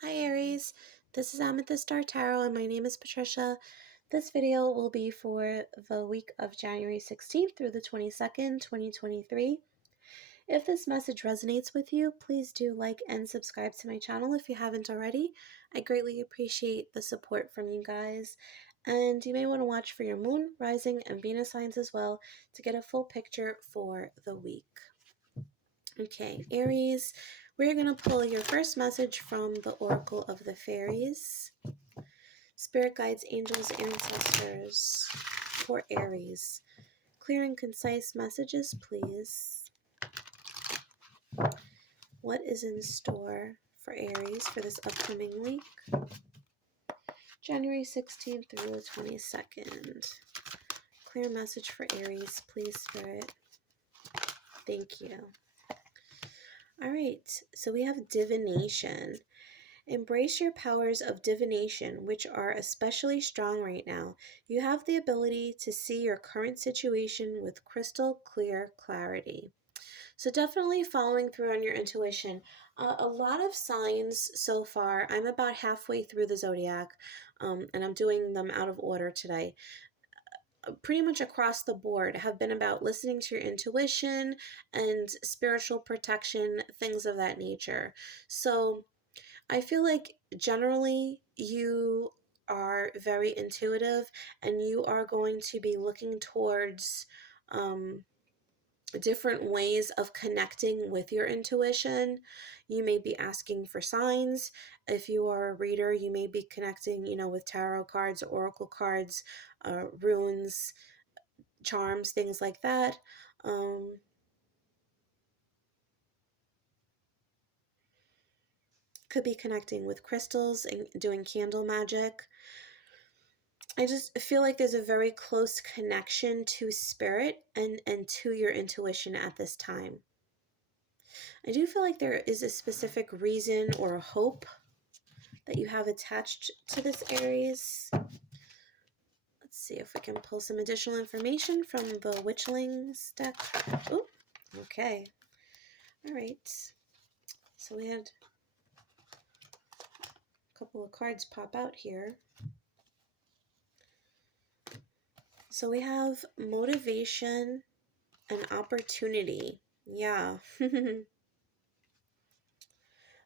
Hi Aries, this is Amethyst Star Tarot and my name is Patricia. This video will be for the week of January 16th through the 22nd, 2023. If this message resonates with you, please do like and subscribe to my channel if you haven't already. I greatly appreciate the support from you guys. And you may want to watch for your moon, rising, and Venus signs as well to get a full picture for the week. Okay, Aries, we're going to pull your first message from the Oracle of the Fairies. Spirit guides, angels, ancestors for Aries. Clear and concise messages, please. What is in store for Aries for this upcoming week? January 16th through the 22nd. Clear message for Aries, please, Spirit. Thank you. All right, so we have divination. Embrace your powers of divination, which are especially strong right now. You have the ability to see your current situation with crystal clear clarity. So definitely following through on your intuition. A lot of signs so far. I'm about halfway through the zodiac, and I'm doing them out of order today. Pretty much across the board have been about listening to your intuition and spiritual protection, things of that nature. So I feel like generally you are very intuitive and you are going to be looking towards different ways of connecting with your intuition. You may be asking for signs. If you are a reader, you may be connecting, with tarot cards, oracle cards, runes, charms, things like that. Could be connecting with crystals and doing candle magic. I just feel like there's a very close connection to spirit and to your intuition at this time. I do feel like there is a specific reason or a hope that you have attached to this Aries. Let's see if we can pull some additional information from the Witchlings deck. Oh, okay. All right. So we had a couple of cards pop out here. So we have motivation and opportunity. Yeah.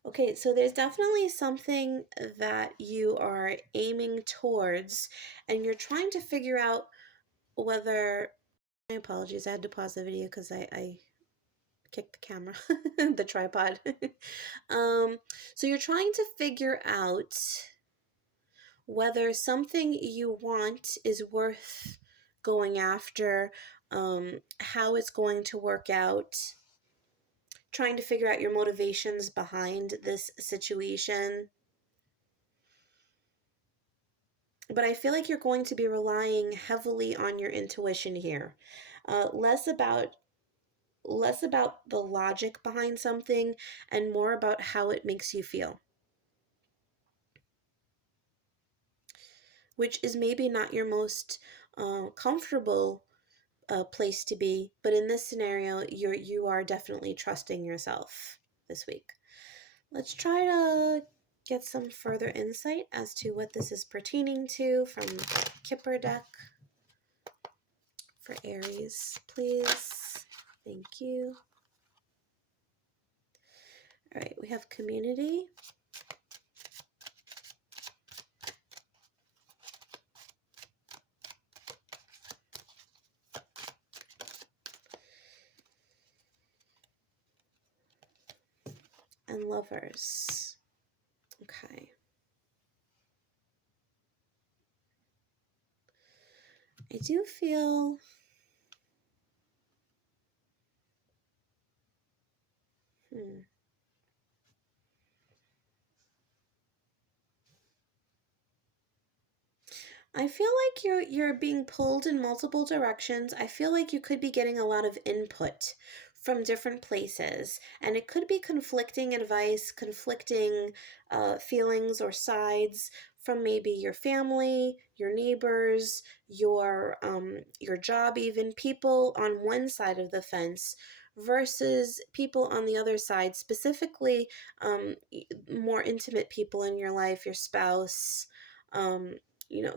Okay, so there's definitely something that you are aiming towards, and you're trying to figure out whether... My apologies, I had to pause the video because I kicked the camera, the tripod. So you're trying to figure out whether something you want is worth going after, how it's going to work out, trying to figure out your motivations behind this situation. But I feel like you're going to be relying heavily on your intuition here. Less about the logic behind something and more about how it makes you feel. Which is maybe not your most comfortable place to be, but in this scenario, you are definitely trusting yourself this week. Let's try to get some further insight as to what this is pertaining to from the Kipper deck for Aries, please. Thank you. All right, we have community. And lovers. Okay. I do feel I feel like you're being pulled in multiple directions. I feel like you could be getting a lot of input from different places, and it could be conflicting advice, conflicting feelings or sides from maybe your family, your neighbors, your job, even people on one side of the fence versus people on the other side, specifically more intimate people in your life, your spouse, um,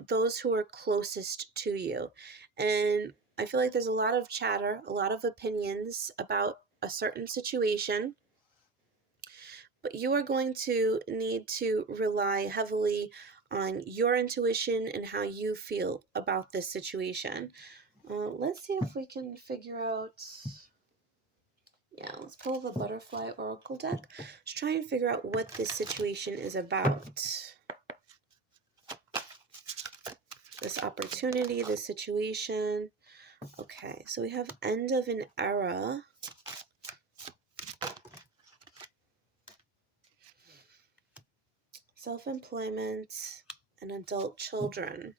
those who are closest to you. And I feel like there's a lot of chatter, a lot of opinions about a certain situation, but you are going to need to rely heavily on your intuition and how you feel about this situation. Let's see if we can figure out. Yeah, let's pull the Butterfly Oracle deck. Let's try and figure out what this situation is about. This opportunity, this situation. Okay, so we have end of an era. Self-employment and adult children.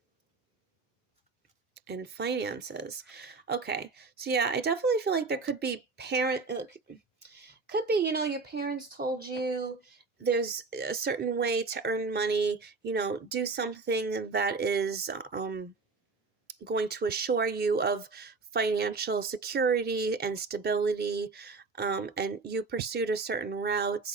And finances. Okay, so yeah, I definitely feel like there could be could be, your parents told you there's a certain way to earn money, do something that is going to assure you of financial security and stability, and you pursued a certain route.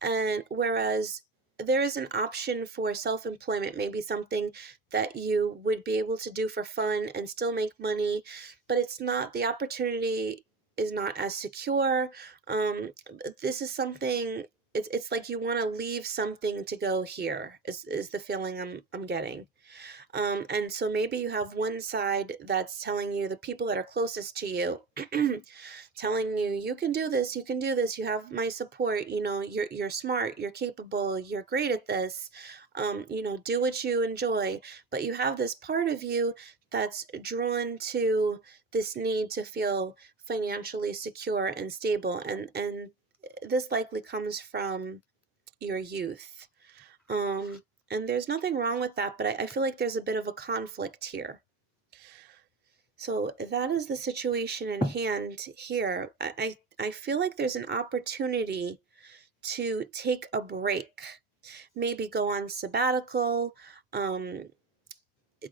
And whereas there is an option for self-employment, maybe something that you would be able to do for fun and still make money, but it's not, the opportunity is not as secure. This is something, it's like you want to leave something to go here, is the feeling I'm getting. And so maybe you have one side that's telling you, the people that are closest to you, telling you, you can do this, you can do this, you have my support, you're smart, you're capable, you're great at this, do what you enjoy. But you have this part of you that's drawn to this need to feel financially secure and stable. And this likely comes from your youth. And there's nothing wrong with that, but I feel like there's a bit of a conflict here. So that is the situation in hand here. I feel like there's an opportunity to take a break, maybe go on sabbatical,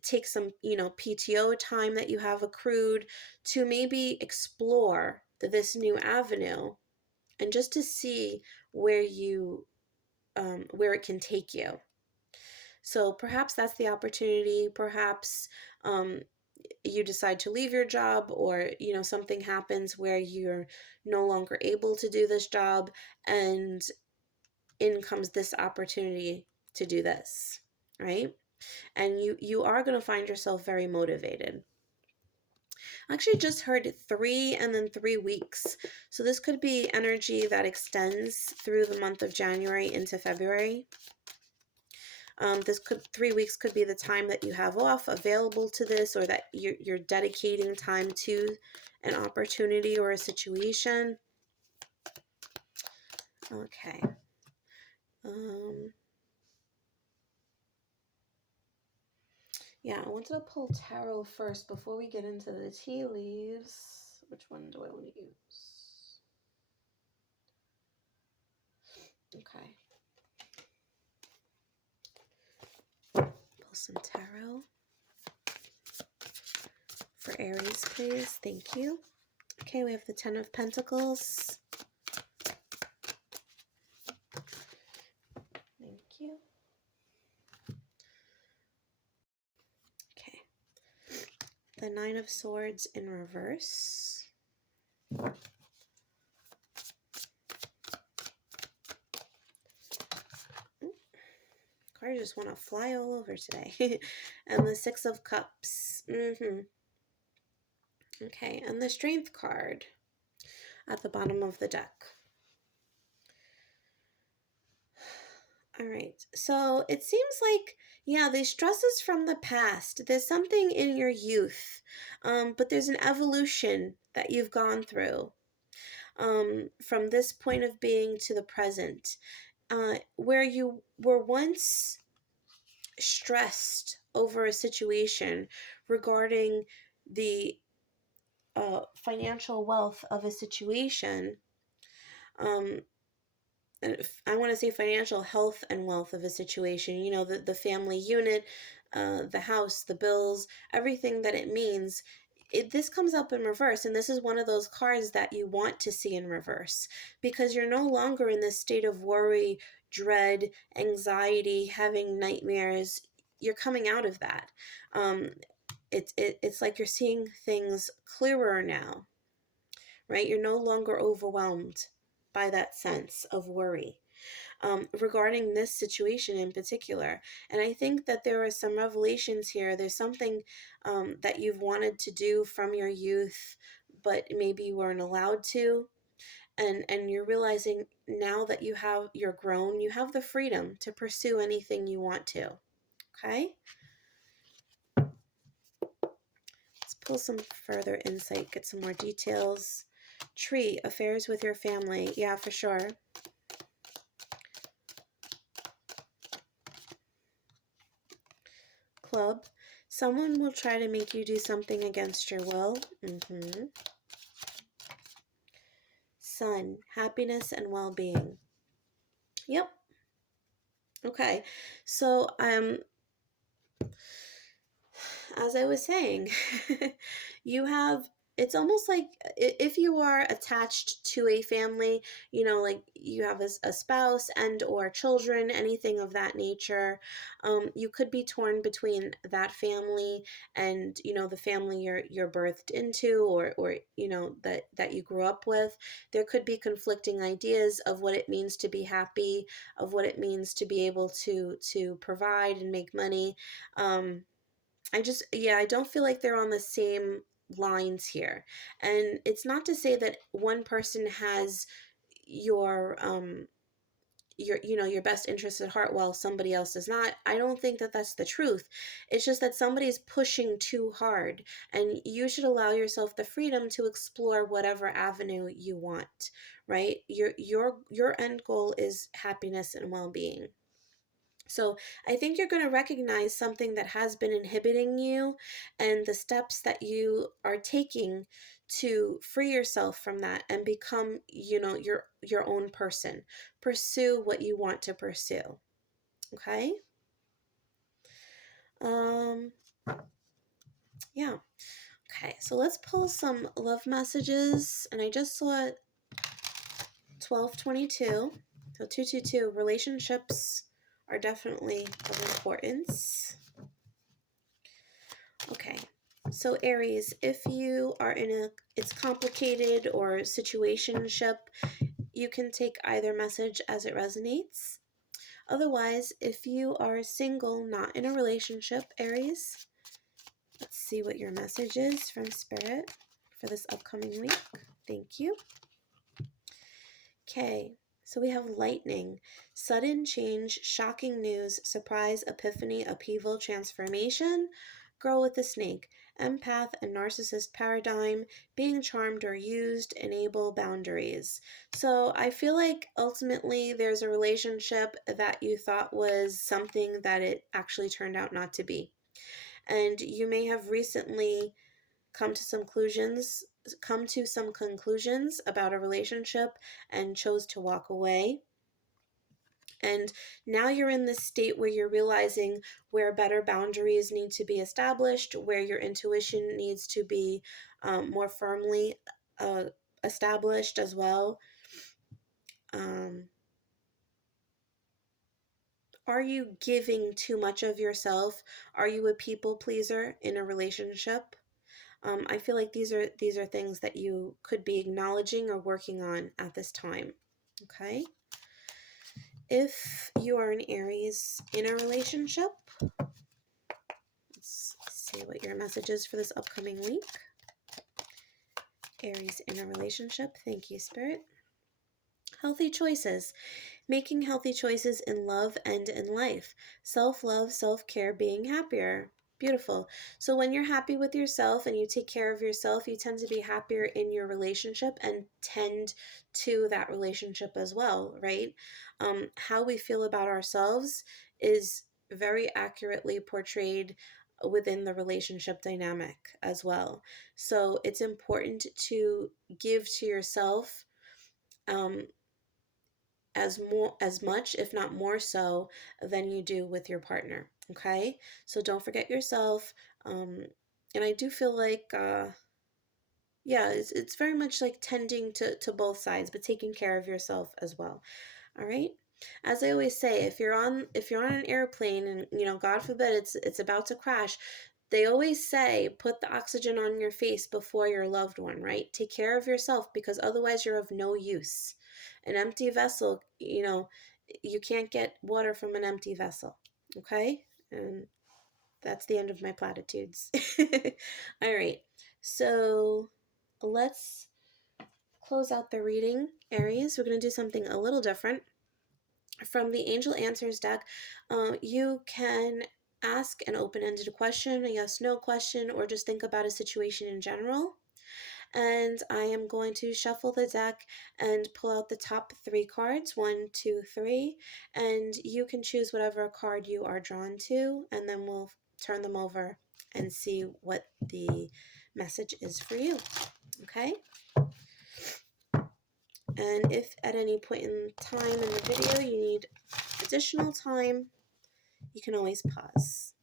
take some, PTO time that you have accrued to maybe explore this new avenue and just to see where where it can take you. So perhaps that's the opportunity. Perhaps you decide to leave your job, or something happens where you're no longer able to do this job, and in comes this opportunity to do this, right? And you are going to find yourself very motivated. I actually just heard 3 and then 3 weeks. So this could be energy that extends through the month of January into February. This 3 weeks could be the time that you have off available to this, or that you're dedicating time to an opportunity or a situation. Okay. Yeah, I wanted to pull tarot first before we get into the tea leaves. Which one do I want to use? Okay. Pull some tarot for Aries, please. Thank you. Okay, we have the 10 of Pentacles. Thank you. Okay. The 9 of Swords in reverse. Cards just want to fly all over today. And the 6 of Cups. Okay, and the Strength card at the bottom of the deck. All right, so it seems like, yeah, these stresses from the past, there's something in your youth, but there's an evolution that you've gone through from this point of being to the present, where you were once stressed over a situation regarding the financial wealth of a situation. I want to say financial health and wealth of a situation, the family unit, the house, the bills, everything that it means. this comes up in reverse, and this is one of those cards that you want to see in reverse, because you're no longer in this state of worry, dread, anxiety, having nightmares. You're coming out of that. It's like you're seeing things clearer now, right? You're no longer overwhelmed by that sense of worry. Regarding this situation in particular. And I think that there are some revelations here. There's something that you've wanted to do from your youth, but maybe you weren't allowed to. And you're realizing now that you're grown, you have the freedom to pursue anything you want to. Okay? Let's pull some further insight, get some more details. Tree, affairs with your family. Yeah, for sure. Club, someone will try to make you do something against your will. Sun, happiness and well-being. Yep. Okay. So as I was saying, you have, it's almost like if you are attached to a family, like you have a spouse and or children, anything of that nature, you could be torn between that family and, the family you're birthed into, or that you grew up with. There could be conflicting ideas of what it means to be happy, of what it means to be able to provide and make money. I don't feel like they're on the same lines here. And it's not to say that one person has your your best interest at heart while somebody else does not. I don't think that that's the truth. It's just that somebody's pushing too hard, and you should allow yourself the freedom to explore whatever avenue you want, right? Your end goal is happiness and well-being. So I think you're going to recognize something that has been inhibiting you, and the steps that you are taking to free yourself from that and become, your own person. Pursue what you want to pursue. Okay? Yeah. Okay, so let's pull some love messages, and I just saw 1222. So 222, relationships are definitely of importance. Okay, so Aries, if you are in it's complicated or situationship, you can take either message as it resonates. Otherwise, if you are single, not in a relationship, Aries, let's see what your message is from Spirit for this upcoming week. Thank you. Okay, so we have lightning, sudden change, shocking news, surprise, epiphany, upheaval, transformation, girl with the snake, empath and narcissist paradigm, being charmed or used, enable boundaries. So I feel like ultimately there's a relationship that you thought was something that it actually turned out not to be. And you may have recently come to some conclusions about a relationship and chose to walk away. And now you're in this state where you're realizing where better boundaries need to be established, where your intuition needs to be more firmly established as well. Are you giving too much of yourself? Are you a people pleaser in a relationship? I feel like these are things that you could be acknowledging or working on at this time. Okay. If you are an Aries in a relationship, let's see what your message is for this upcoming week. Aries in a relationship. Thank you, Spirit. Healthy choices. Making healthy choices in love and in life. Self-love, self-care, being happier. Beautiful. So when you're happy with yourself and you take care of yourself, you tend to be happier in your relationship and tend to that relationship as well, right? How we feel about ourselves is very accurately portrayed within the relationship dynamic as well. So it's important to give to yourself as much, if not more so, than you do with your partner. Okay, so don't forget yourself. And I do feel like, yeah, it's very much like tending to both sides, but taking care of yourself as well. All right. As I always say, if you're on an airplane and God forbid it's about to crash, they always say put the oxygen on your face before your loved one, right? Take care of yourself because otherwise you're of no use. An empty vessel, you can't get water from an empty vessel. Okay? And that's the end of my platitudes. All right. So let's close out the reading, Aries. We're going to do something a little different. From the Angel Answers deck, you can ask an open-ended question, a yes/no question, or just think about a situation in general. And I am going to shuffle the deck and pull out the top 3 cards, 1, 2, 3, and you can choose whatever card you are drawn to, and then we'll turn them over and see what the message is for you. Okay? And if at any point in time in the video you need additional time, you can always pause.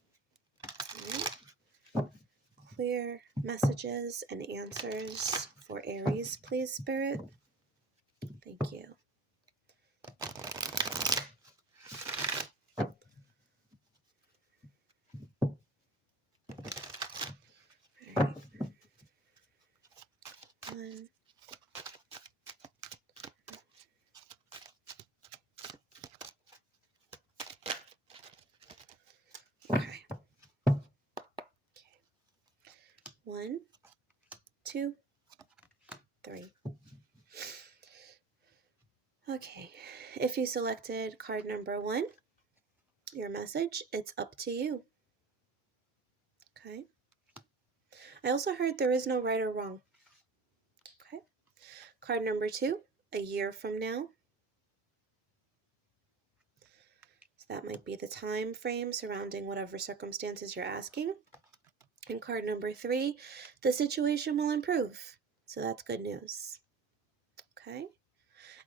All right. Clear messages and answers for Aries, please, Spirit. Thank you. All right. 1. Okay. 1, 2, 3. Okay. If you selected card number 1, your message, it's up to you. Okay. I also heard there is no right or wrong. Okay. Card number 2, a year from now. So that might be the time frame surrounding whatever circumstances you're asking. And card number 3, the situation will improve. So that's good news. Okay.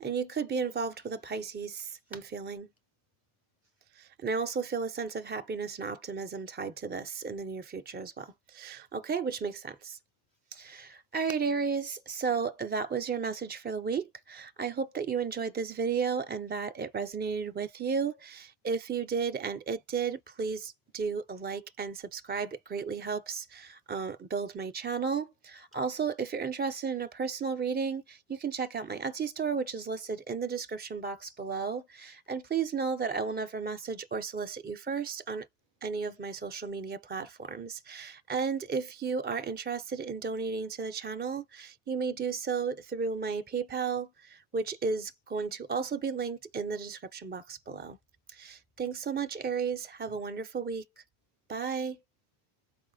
And you could be involved with a Pisces, I'm feeling. And I also feel a sense of happiness and optimism tied to this in the near future as well. Okay, which makes sense. All right, Aries, so that was your message for the week. I hope that you enjoyed this video and that it resonated with you. If you did and it did, please do a like and subscribe. It greatly helps build my channel. Also, if you're interested in a personal reading, you can check out my Etsy store, which is listed in the description box below. And please know that I will never message or solicit you first on any of my social media platforms. And if you are interested in donating to the channel, you may do so through my PayPal, which is going to also be linked in the description box below. Thanks so much, Aries. Have a wonderful week. Bye.